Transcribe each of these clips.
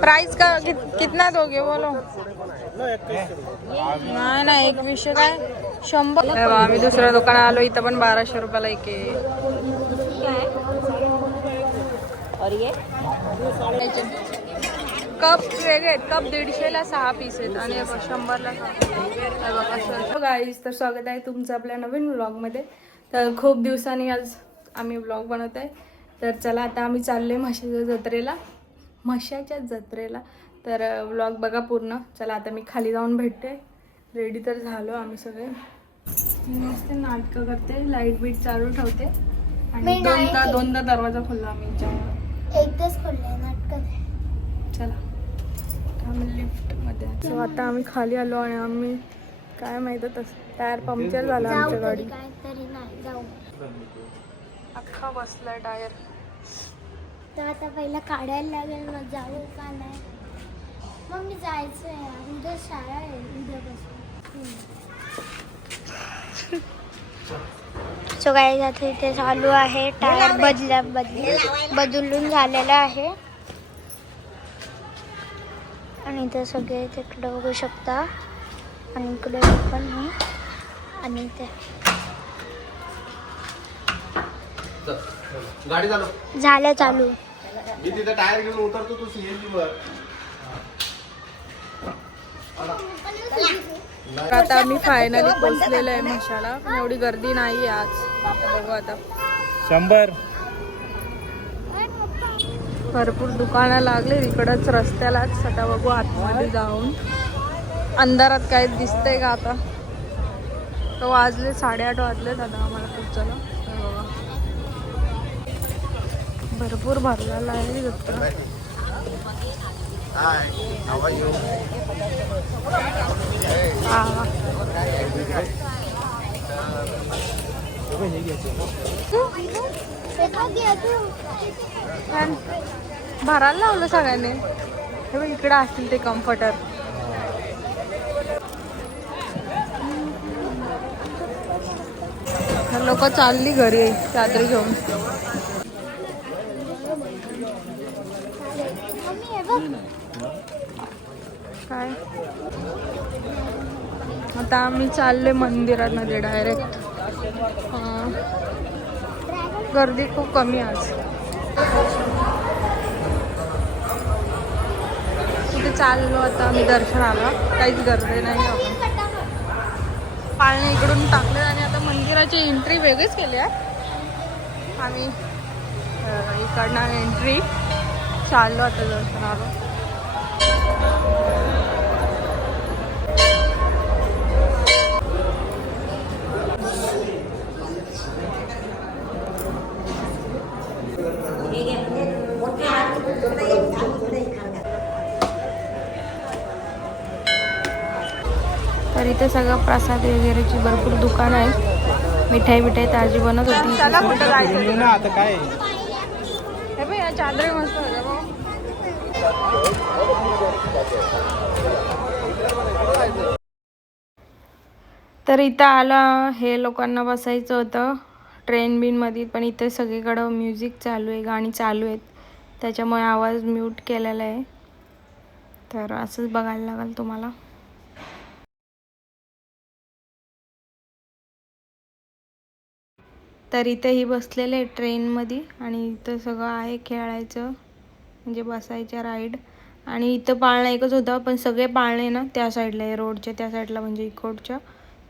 Price का कित, कितना दोगे बोलो? नाही ना एकवीसशे काय शंभर आम्ही दुसऱ्या दुकानात आलो इथं पण बाराशे रुपयाला एक कप वेगळे आहेत कप दीडशेला सहा पीस आहेत आणि हे शंभरला गाईज तर स्वागत आहे तुमचं आपल्या नवीन व्लॉगमध्ये तर खूप दिवसांनी आज आम्ही व्लॉग बनवत आहे तर चला आता आम्ही चाललो आहे म्हशीच्या जत्रेला. म्हशाच्या जत्रेला. तर व्लॉग बघा पूर्ण. चला आता मी खाली जाऊन भेटते. रेडी तर झालो आम्ही सगळे. मी मस्त नाटकं करते लाइट बीट चालू ठेवते. आणि दोनदा. दोनदा दरवाजा खोलला आम्ही एकदाच खोललंय नाटकात चला. आम्ही लिफ्टमध्ये सो आता आम्ही खाली आलो आणि आम्ही काय माहीतच टायर पंक्चर झाला आमच्या गाडी अख्खा बसलाय टायर. तर आता पहिला काढायला लागेल मग जाऊ का नाही? मग मी जायचं आहे उद्या शाळा आहे उद्यापासून सो काय आता इथे चालू आहे टायर बदल्या बदल बदलून झालेला आहे. आणि इथे सगळे तिकडे बघू शकता. आणि इकडे पण आहे. आणि गाडी चालव. झालं चालू. मी तिथे टायर घेऊन उतरतो तू सीएनजी वर. आता आम्ही फायनली पोचलेलो आहे म्हशाला पण एवढी गर्दी नाही आज. आता बघू आता. शंभर. भरपूर दुकानं लागले. इकडंच रस्त्यालाच. आता बघू आतमध्ये जाऊन. अंधारात काय दिसतंय का आता? तर वाजले साडेआठ वाजलेत आता आम्हाला पोचायला हे भरपूर भरलेला आहे जत्रा छान. भरायला लावलं सगळ्यांनी. हे इकडं इकडे असतील ते कम्फर्टर लोक चालली घरी चादरी घेऊन. काय? आता आम्ही चालले मंदिरामध्ये डायरेक्ट गर्दी खूप कमी आहे आज. तिथे चाललो आता आम्ही दर्शनाला? काहीच गर्दी नाही आपण पाळणे इकडून टाकले आणि आता मंदिराची एंट्री वेगळीच केली आहे. आम्ही इकडनं एंट्री चाललो आता दर्शनाला तर इथे सगळं प्रसाद वगैरेची भरपूर दुकानं आहेत मिठाई मिठाई ताजी बनत होती. आता काय? हे चादरी मस्त होत्या बघ. तर इथं आलं हे लोकांना बसायचं होतं ट्रेन बिनमध्ये पण इथे सगळीकडं म्युझिक चालू आहे गाणी चालू आहेत. त्याच्यामुळे आवाज म्यूट केलेला आहे. तर असंच बघायला लागेल तुम्हाला. तर इथे ही बसलेले आहे ट्रेनमध्ये आणि इथं सगळं आहे खेळायचं म्हणजे बसायच्या राईड आणि इथं पाळणा एकच होता पण सगळे पाळणे ना त्या साईडला आहे रोडच्या त्या साईडला म्हणजे इकडच्या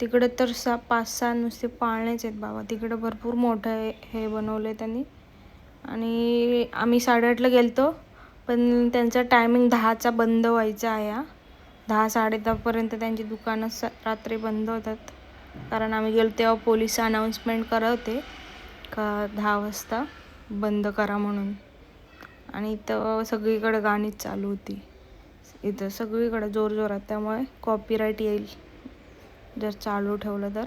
तिकडे तर सा पाच सहा नुसते पाळणेच आहेत बाबा. तिकडं भरपूर मोठं हे हे बनवलं आहे त्यांनी. आणि आम्ही साडेआठला गेलतो पण त्यांचा टायमिंग दहाचा बंद व्हायचा आहे हा. दहा साडेदहापर्यंत त्यांची दुकानं स रात्री बंद होतात. कारण आम्ही गेलो तेव्हा पोलीस अनाऊन्समेंट करत होते. का दहा वाजता बंद करा म्हणून. आणि इथं सगळीकडे गाणीच चालू होती. इथं सगळीकडे जोर जोरात त्यामुळे कॉपीराईट येईल. जर चालू ठेवलं तर.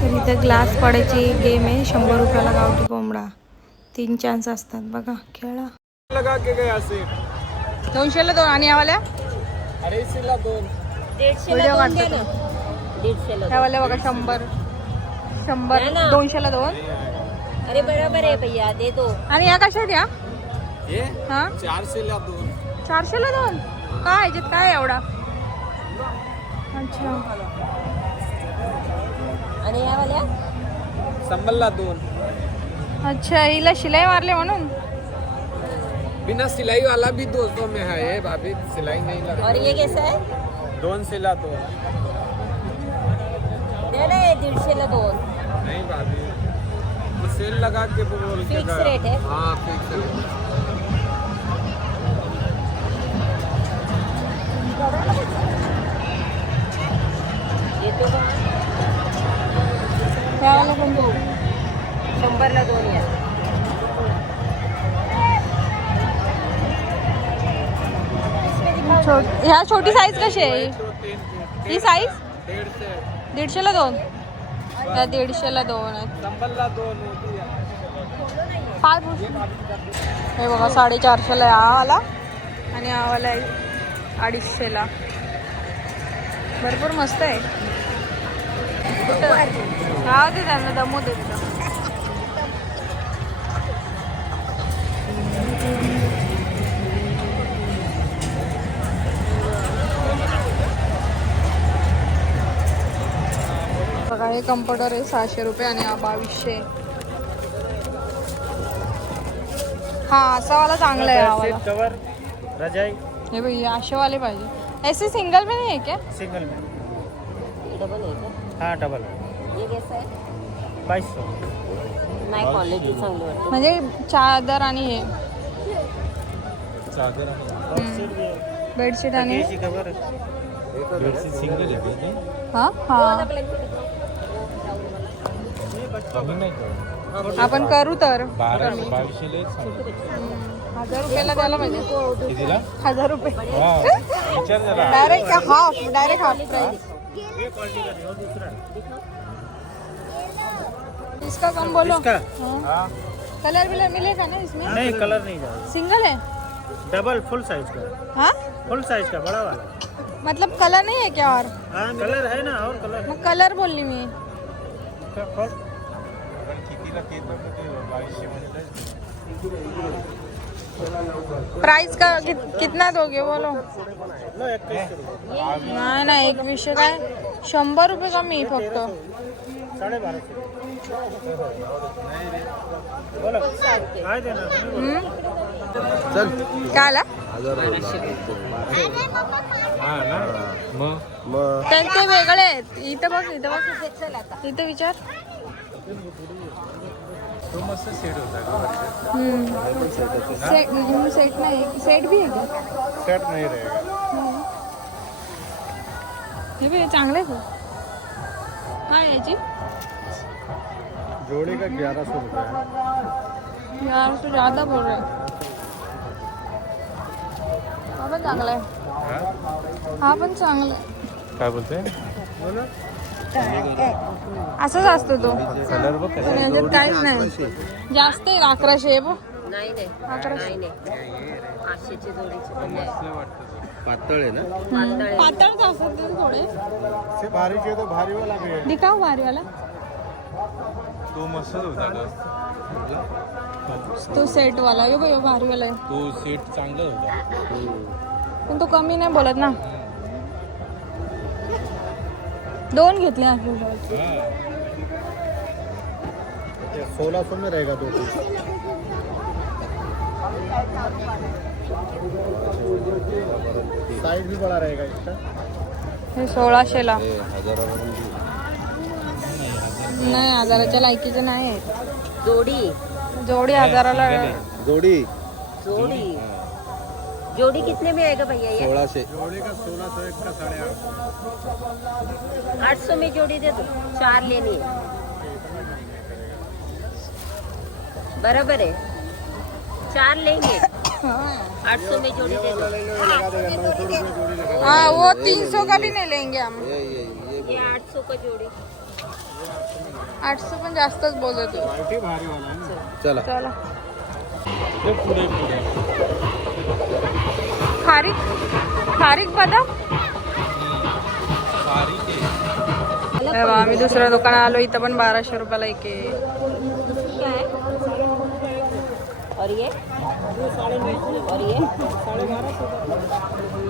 तर इथं ग्लास पडायची गेम आहे. शंभर रुपयाला गावठी कोंबडा. तीन चान्स असतात बघा. खेळा. लगा के गया से दोनशेला दोन. आणि आवाल्या अडीचशेला दोन. व्हिडिओ काढतो बघा शंभर. शंभर द्या ना. दोनशेला दोन. अरे बरोबर आहे भैया दे दो. आणि या कशा आहेत या? हे? हा? चारशेला दोन. चारशेला दोन? काय ह्याच्यात काय एवढा? अच्छा. आणि या वाल्या शंभरला दोन. अच्छा हिला शिलाई मारले म्हणून? बिना सिलाई वाला भी दो सौ में है ये भाभी सिलाई नहीं लगा और ये कैसा है? दोन सिला दोन दे ना ये नहीं भाभी वो सेल लगा के बोल के Fix गया। है? हाँ फिक्स रेट येतो का ह्या वाला कोणतो शंभरला दोन या ह्या छोटी साईज कशी आहे? ही साईज दीडशेला दोन. त्या दीडशेला दोन आहेत. फार हे बघा साडेचारशेला आला हा आणि हा आहे अडीचशेला. भरपूर मस्त आहे. कुठं हा ते त्यांना दमू दे. बघा हे कम्प्युटर आहे सहाशे रुपये आणि हा बावीसशे. हा असा वाला चांगला आहे हा वाला. कवर रजाई. हे बघ हे असे वाले पाहिजे. ऐसे सिंगल में नहीं है क्या? सिंगल में डबल आहे का? हाँ डबल ये कैसा आहे? बाईस सौ नाही क्वालिटी चांगली वाटते. म्हणजे चादर आणि हे. चादर बेडशीट आणि कवर सिंगल है हा. हा आपण करू तर. बावीसशे हम्म. हज़ार रुपयाला द्यायला पाहिजे. हज़ार रुपये. Direct half direct half price इसका कम बोलो. इसका? हाँ। कलर विलर मिलेगा ना इसमें? नहीं कलर नहीं जाएगा. सिंगल है? डबल फुल साइज़ का. हाँ? फुल साइज़ का बड़ा वाला. मतलब कलर नहीं है क्या और? हाँ कलर है ना और कलर कलर बोलली मी प्राइस का कि, कितना दोगे बोलो? नाही ना एक विषय काय शंभर रुपये कमी फक्त? चल काय आला? त्यांचे वेगळे आहेत. इथं बघ इथं बघ. इथं विचार. तो मस्त सेट होता का हम्म. सेट हम्म, सेट नाही. सेट भी आहे सेट नहीं रहेगा हे बघ चांगलं आहे काय याची. जोड़ी का ग्यारह सौ रुपये? है यार तो ज़्यादा बोल रहे. हैं. हा पण चांगला आहे. हा? पण चांगला काय बोलते असंच असतो तो. याच्यात काहीच नाही. जास्त आहे अकराशे आहे बघ. नाही नाही. अकराशे. पातळ आहे ना? हम्म. पातळच असतात ते थोडे. से भारी चाहिए तो भारी वाला भी है दिखाव भारीवाला. तो मस्त होता तो. सेट वाला यो बघ भारीवाला आहे. तो सेट चांगला होता. पण तो कमी नाही बोलत ना. दोन घेतले ना. सोलह सौ में रहेगा दो पीस साइज भी बड़ा रहेगा इसका हे सोळाशेला. हे. नाही हजाराच्या लायकीचे नाही. जोडी. जोडी हजाराला जोडी. जोडी. जोडी कितने में आएगा भैया ये? सोळाशे जोड़ी का सोलह सौ एक का साढ़े आठ सौ। आठ सौ में जोड़ी दे दो चार लेनी है। बराबर है। चार लेंगे। आठ सौ में जोड़ी दे दो। सौ लगा हाँ वो तीन सौ का भी नहीं लेंगे हम। ये ये ये ये आठ सौ का जोड़ी। आठ सौ पण जास्तच बोलत तू। क्वालिटी भारी वाला है चला चला ते पुढे पुढे खारी खारीक बदाम? हे आम्ही दुसऱ्या दुकानात आलो इथं पण बाराशे रुपयाला एक आहे. है और ये? और ये?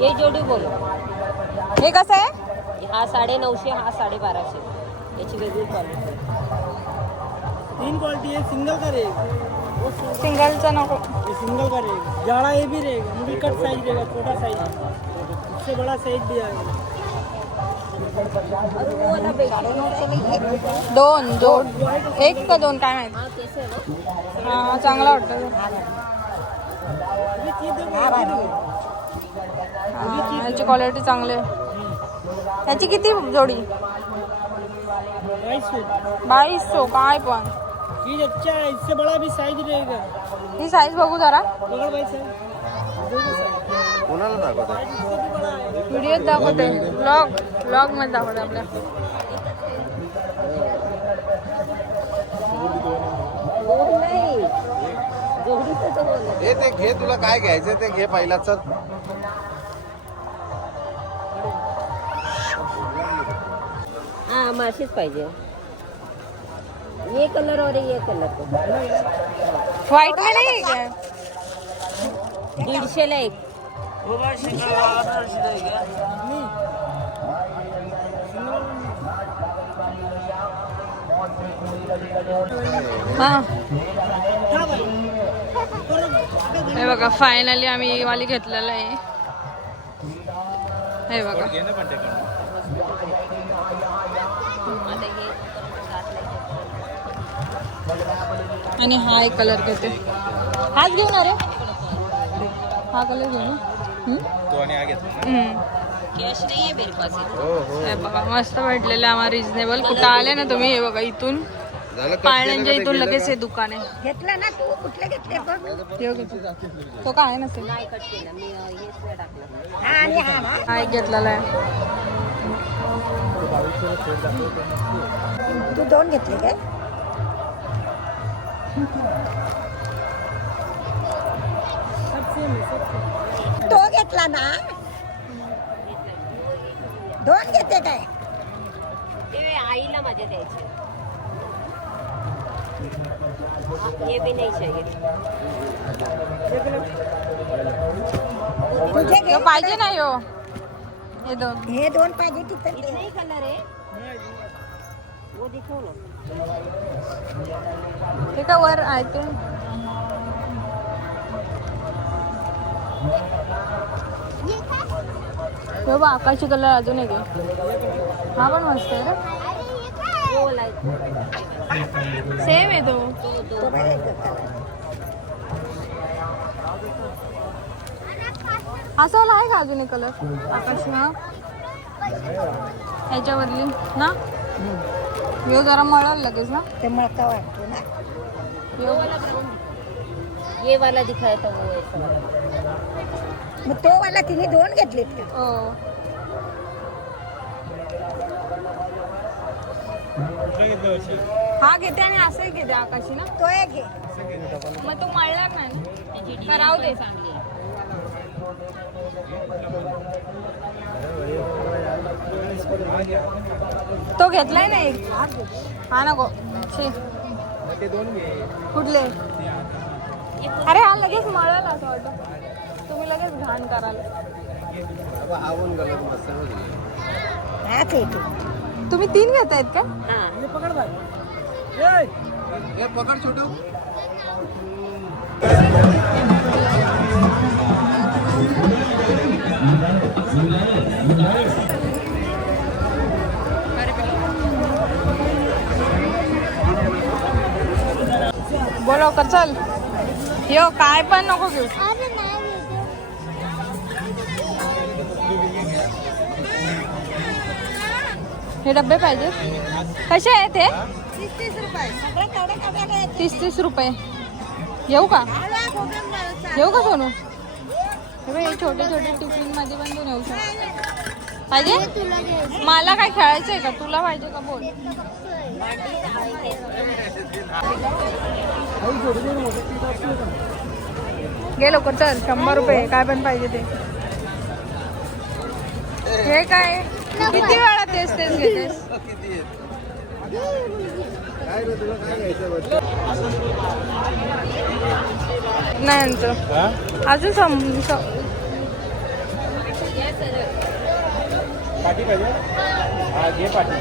ये जोडी बोलो. हे कसं आहे? हा साडे नऊशे हा साडे बाराशे याची वेगळी क्वालिटी तीन क्वालिटी है सिंगल का रहेगा सिंगलचा नको. सिंगल का रहेगा? जाड़ा ये भी रहेगा मिडिल कट साइज रहेगा छोटा साइज इससे बड़ा साइज भी आएगा। दोन जोड एक का दोन काय माहिती? हा चांगला वाटतं। हा, याची क्वालिटी चांगली आहे. याची किती जोडी? बाईस सो काय पण. चीज अच्छा है इससे बड़ा भी साइज रहेगा. ही साईज बघू जरा. बगल भाई साइज दो साइज कोणाला दाखवत आहे इससे भी बड़ा है व्हिडिओत दाखवते. ब्लॉग ब्लॉगमध्ये दाखवते आपल्या. हे ते घे तुला काय घ्यायचं ते घे पहिला चल. हा माशीच पाहिजे. ये कलर और ये कलर व्हाईट में नाही काय? दीडशेला एक। हा हे बघा फायनली आम्ही वाली घेतलेलं आहे. हे बघा आता हे आणि हा एक कलर घेते. हाच घेणार आहे? हा कलर घेऊ ना. हो हो मस्त भेटलेलं आहे आम्हाला रिझनेबल कुठं आले ना तुम्ही हे बघा इथून. पाळण्यांच्या इथून लगेच हे दुकान आहे. घेतला ना तू? कुठले घेतले बघ. तो काय नसेल नाही कट केला. मी अं, हेच नाही टाकलं. हा एक घेतलेला आहे. तू दोन घेतले काय? तो घेतला ना? दोन घेते काय? ते आईला माझ्या द्यायचे. हे बी नाही चाहिए तो पाहिजे नाही हो हे दोन. हे दोन पाहिजे तिथं. इथेही कलर आहे. वो दिखव ना. हे का वर आय ते? बाबा आकाशी कलर अजून एक आहे. हा पण मस्त आहे सेम आहे तो. असा वाला आहे का अजून एक कलर आकाशी हा? याच्यावरली ना? यो जरा मळल लगेच ना. ते मळका वाटतो ना. यो. ये वाला दिखाया था वो ऐसा वाला मग तो वाला तिने दोन घेतलेत का? हो. हा घेते आणि असंही घेते आकाशी ना. तो एक घे. मग तो मळणार नाही. कराव दे. तो घेतलाय ना एक. हा नको छे कुठले? अरे हा लगेच मळाला असं वाटतं. तुम्ही लगेच घाण कराल. तुम्ही तीन घेत आहेत का पकड छोटू. बोलो कर चल. यो काय पण नको घेऊ. हे डब्बे पाहिजे कसे आहेत हे? तीस तीस रुपये. येऊ का? येऊ का सोनू? छोटे छोटे टिफिनमध्ये पण तू नेऊ शकतो. पाहिजे? मला काय खेळायचंय का? तुला पाहिजे का बोल? घे लवकर चल. शंभर रुपये. काय पण पाहिजे ते. हे काय? किती वेळा तेच तेच घेतेस? नाही आणतो अजून सम पाठी पाहिजे? हा घे पाठी.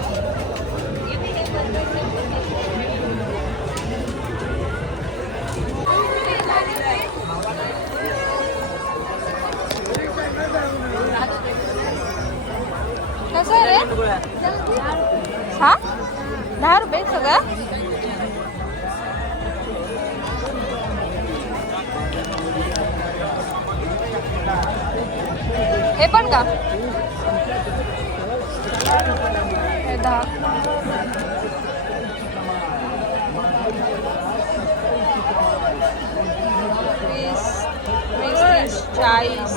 कसं आहे रे हा दहा रुपये सगळं. हे पण का? हे दहा. वीस वीस चाळीस.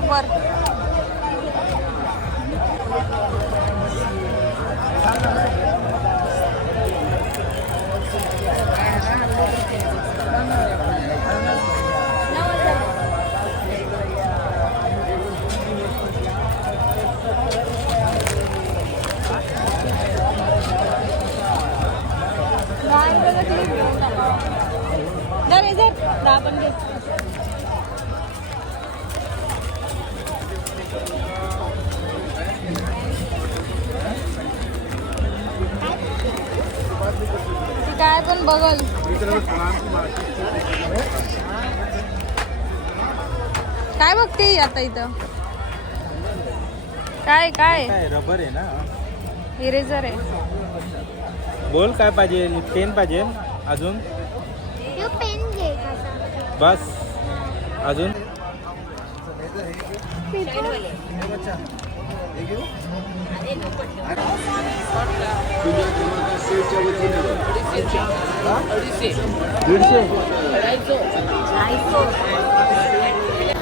बरोबर. आता इथं? काय काय? काय रबर आहे ना? इरेझर आहे. बोल काय पाहिजे? पेन पाहिजे अजून? यो पेन घे कसा बस. अजून?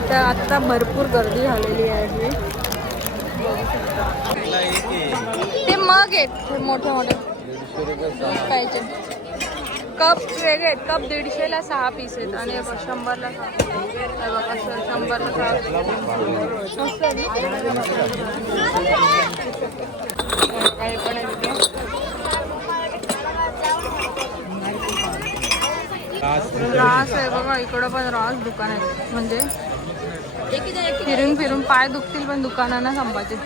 तर आता भरपूर गर्दी झालेली आहे. ते मग आहेत ते मोठे मोठे. पाहिजे. कप वेगळे आहेत कप दीडशेला सहा पीस आहेत आणि हे शंभरला सहा. शंभरला सहा. आहे काही पण आहे रास आहे बघा इकडं पण रास दुकान आहे. म्हणजे फिरून फिरून पाय दुखतील पण दुकानांना संपायचे.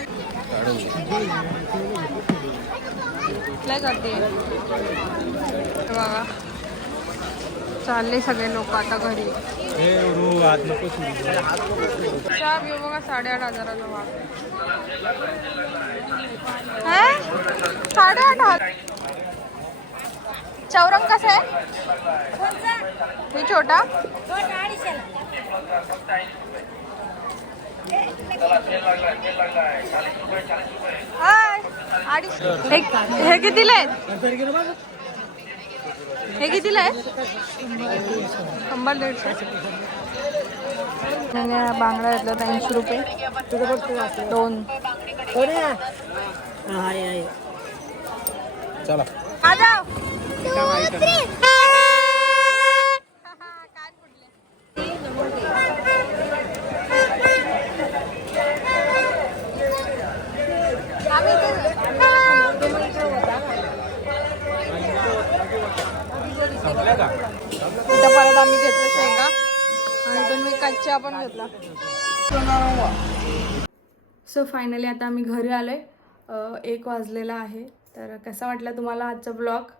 काय करते बघा. चालले सगळे लोक आता घरी. हे रू आत नको सोडू. चहा घेऊ बघा साडेआठ हजाराचा हा? साडेआठ हजार चौरंग कसं आहे? हे छोटा? हे हे कितीला आहेत? हे कितीला आहेत? शंभर दीडशे बांगडा घेतला ऐंशी रुपये. दोन. चला. फायनली आता आम्ही घरी आलो आहे एक वाजलेला आहे. तर कसा वाटला तुम्हाला आजचा ब्लॉग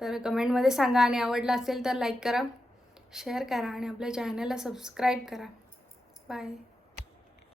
तर कमेंटमध्ये सांगा आणि आवडला असेल तर लाईक करा शेअर करा आणि आपल्या चॅनलला सबस्क्राईब करा. बाय